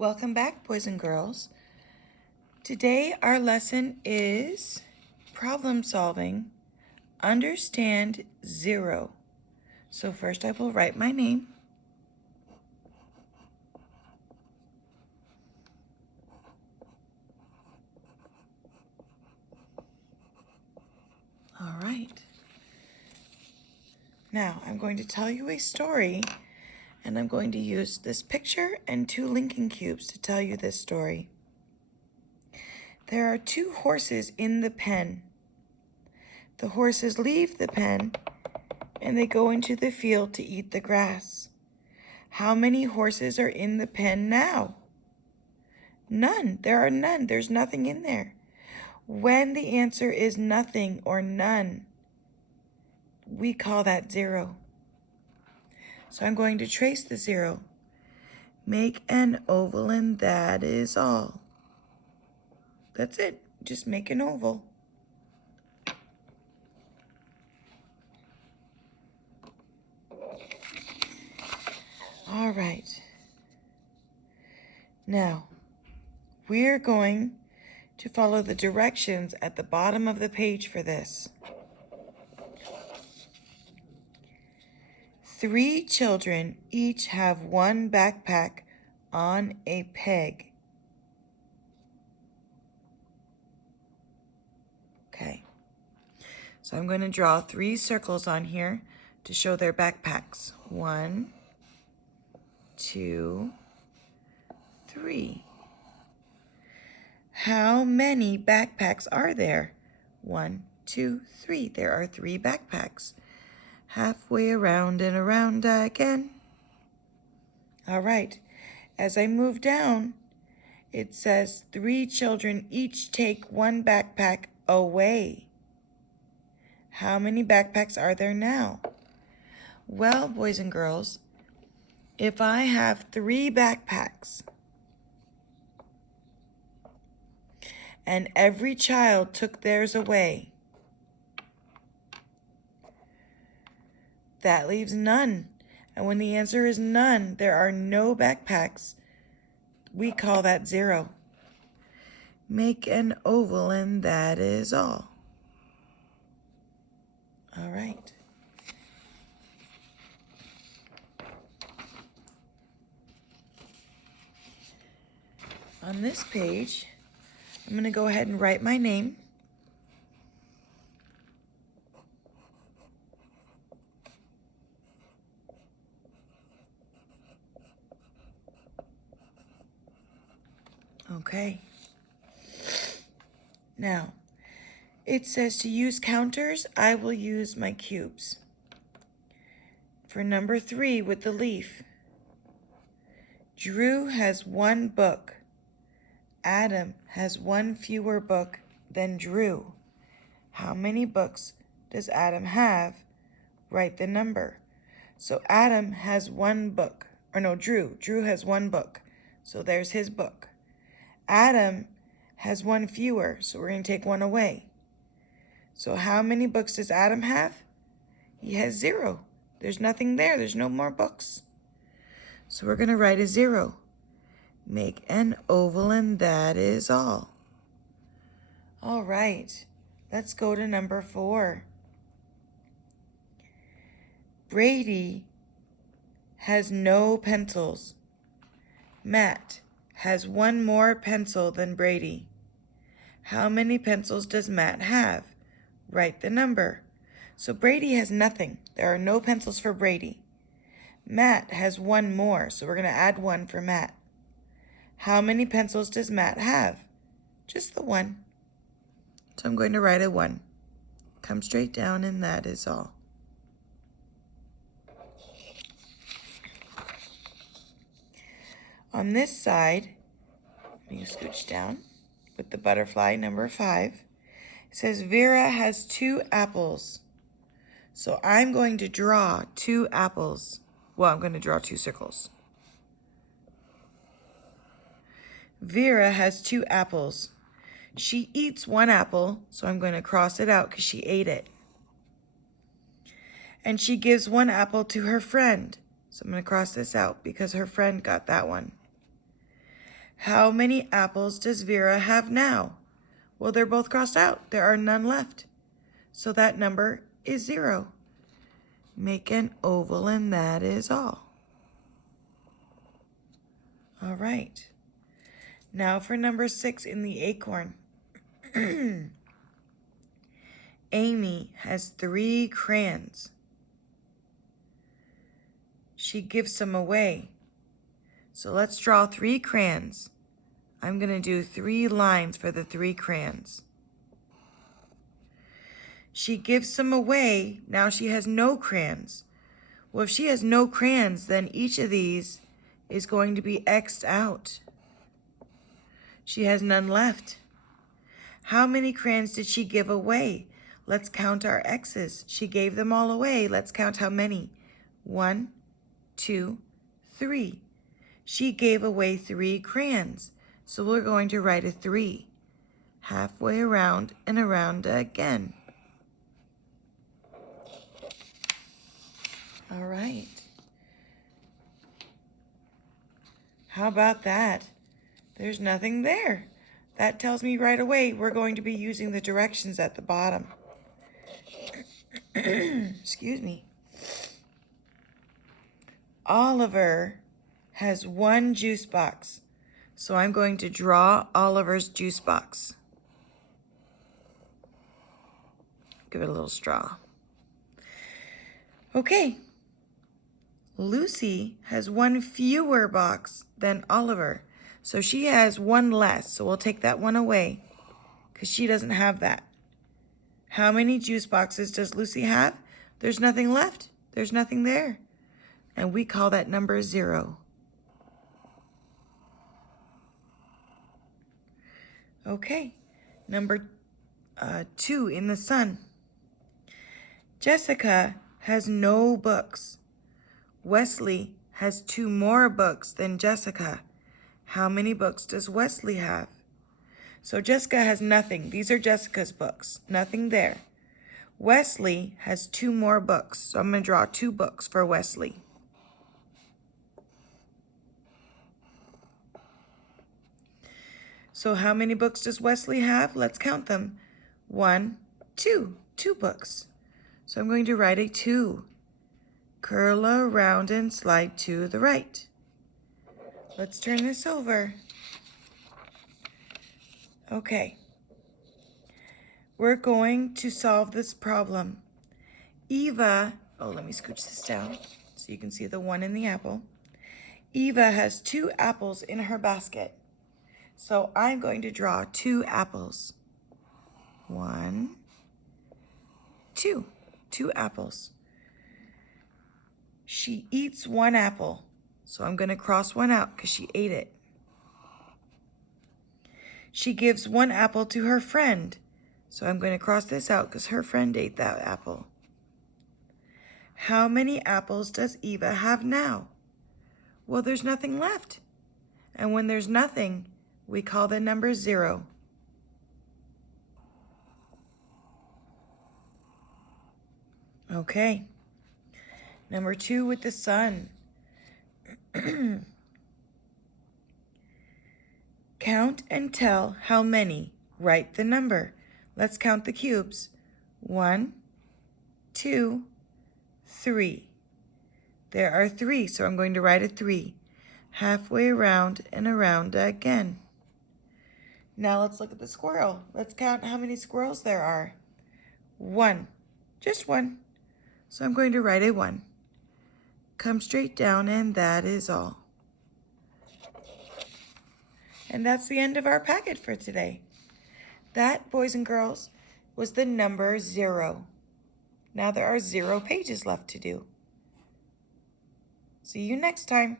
Welcome back, boys and girls. Today our lesson is problem solving, understand zero. So first I will write my name. All right. Now I'm going to tell you a story, and I'm going to use this picture and two linking cubes to tell you this story. There are two horses in the pen. The horses leave the pen and they go into the field to eat the grass. How many horses are in the pen now? None. There are none. There's nothing in there. When the answer is nothing or none, we call that zero. So I'm going to trace the zero. Make an oval and that is all. That's it. Just make an oval. All right. Now, we're going to follow the directions at the bottom of the page for this. 3 children each have one backpack on a peg. Okay. So I'm going to draw 3 circles on here to show their backpacks. 1, 2, 3. How many backpacks are there? 1, 2, 3. There are 3 backpacks. Halfway around and around again. All right. As I move down, it says 3 children each take one backpack away. How many backpacks are there now? Well, boys and girls, if I have 3 backpacks and every child took theirs away, that leaves none. And when the answer is none, there are no backpacks, we call that zero. Make an oval and that is all. All right. On this page, I'm going to go ahead and write my name. Okay. Now, it says to use counters, I will use my cubes. For number 3 with the leaf, Drew has 1 book. Adam has 1 fewer book than Drew. How many books does Adam have? Write the number. So Adam has 1 book. Or no, Drew. Drew has 1 book. So there's his book. Adam has 1 fewer, so we're going to take 1 away. So how many books does Adam have? He has 0. There's nothing there. There's no more books. So we're going to write a 0. Make an oval and that is all. All right. Let's go to number 4. Brady has no pencils. Matt has 1 more pencil than Brady. How many pencils does Matt have? Write the number. So Brady has nothing. There are no pencils for Brady. Matt has 1 more, so we're going to add 1 for Matt. How many pencils does Matt have? Just the 1. So I'm going to write a 1. Come straight down and that is all. On this side, you scooch down with the butterfly, number 5. It says Vera has 2 apples. So I'm going to draw 2 apples. Well, I'm going to draw 2 circles. Vera has 2 apples. She eats 1 apple, so I'm going to cross it out because she ate it. And she gives 1 apple to her friend. So I'm going to cross this out because her friend got that one. How many apples does Vera have now? Well, they're both crossed out. There are none left. So that number is 0. Make an oval and that is all. All right. Now for number 6 in the acorn. Amy has 3 crayons. She gives some away. So let's draw 3 crayons. I'm going to do 3 lines for the 3 crayons. She gives some away. Now she has no crayons. Well, if she has no crayons, then each of these is going to be X'd out. She has none left. How many crayons did she give away? Let's count our X's. She gave them all away. Let's count how many. 1, 2, 3. She gave away 3 crayons. So we're going to write a 3. Halfway around and around again. All right. How about that? There's nothing there. That tells me right away we're going to be using the directions at the bottom. Excuse me. Oliver has 1 juice box. So I'm going to draw Oliver's juice box. Give it a little straw. Okay. Lucy has 1 fewer box than Oliver. So she has 1 less. So we'll take that 1 away because she doesn't have that. How many juice boxes does Lucy have? There's nothing left. There's nothing there. And we call that number 0. Okay, number 2 in the sun. Jessica has no books. Wesley has 2 more books than Jessica. How many books does Wesley have? So Jessica has nothing. These are Jessica's books. Nothing there. Wesley has 2 more books. So I'm going to draw 2 books for Wesley. So how many books does Wesley have? Let's count them. 1, 2. 2 books. So I'm going to write a 2. Curl around and slide to the right. Let's turn this over. Okay. We're going to solve this problem. Eva, let me scooch this down so you can see the 1 in the apple. Eva has 2 apples in her basket. So I'm going to draw 2 apples. 1, 2. 2 apples. She eats 1 apple. So I'm going to cross 1 out because she ate it. She gives 1 apple to her friend. So I'm going to cross this out because her friend ate that apple. How many apples does Eva have now? Well, there's nothing left. And when there's nothing, we call the number 0. Okay. Number 2 with the sun. Count and tell how many. Write the number. Let's count the cubes. 1, 2, 3. There are 3, so I'm going to write a 3. Halfway around and around again. Now let's look at the squirrel. Let's count how many squirrels there are. 1. Just 1. So I'm going to write a 1. Come straight down and that is all. And that's the end of our packet for today. That, boys and girls, was the number 0. Now there are 0 pages left to do. See you next time.